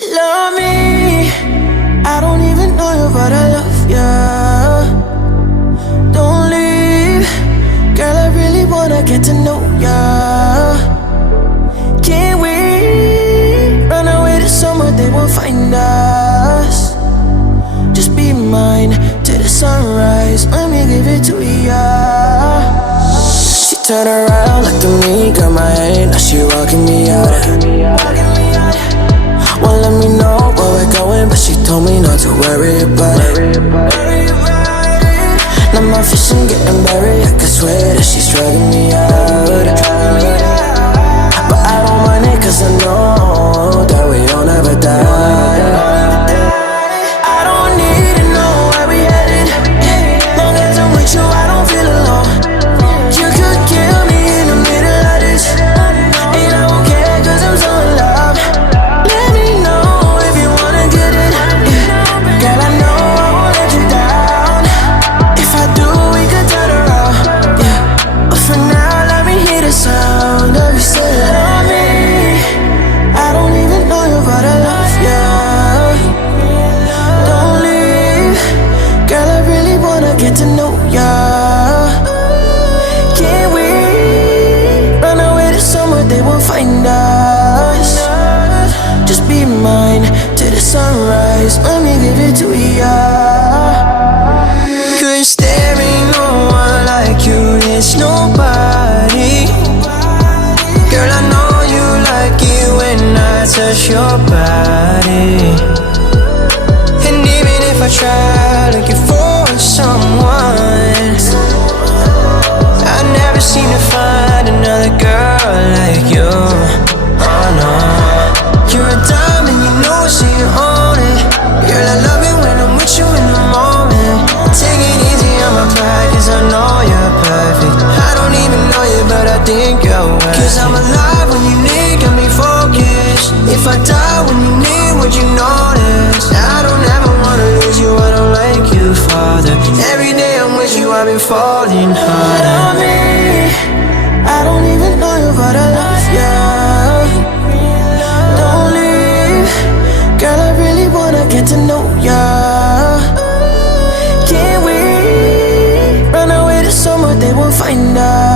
Love me, I don't even know you, but I love ya. Don't leave, girl, I really wanna get to know ya. Can't wait, run away to somewhere they won't find us. Just be mine till the sunrise, let me give it to ya. She turned around, looked at me, got my hand, now she walking me out. Won't let me know where we're going, but she told me not to worry about it. Now my fishing getting buried, I can swear that she's dragging me out. But I don't mind it, cause I know that we don't ever die. I don't need to know where we headed. Long as I'm with you, I don't feel alone. You could kill me in the middle of this, and I won't care, cause I'm so in love. Let me know if you wanna get it. Girl, I know I won't let you down. If I do, we could turn around. But for now, let me hear the sound of you say, love me. I don't even know you, but I love you. Don't leave, girl, I really wanna get to know ya. Can't wait, run away to somewhere they won't find us. Just be mine till the sunrise, let me give it to ya. Cause there ain't no one like you, there's nobody. Girl, I know you like it when I touch your body. And even if I try looking for someone, I never seem to find another girl like you. Oh no, you're a diamond, you know it, so you own it. Girl, I love it when I'm with you in the moment. Take it easy on my pride, cause I know you're perfect. I don't even know you, but I think you're worth it. Cause I'm alive when you need, got me focused. If I die when you need, would you notice? I don't ever wanna lose you, I don't like you, Father. Every day I'm with you, I've been falling harder. Love me, I don't even know you, but I love you. Don't leave, girl, I really wanna get to know ya. Can't wait, run away to somewhere they won't find us.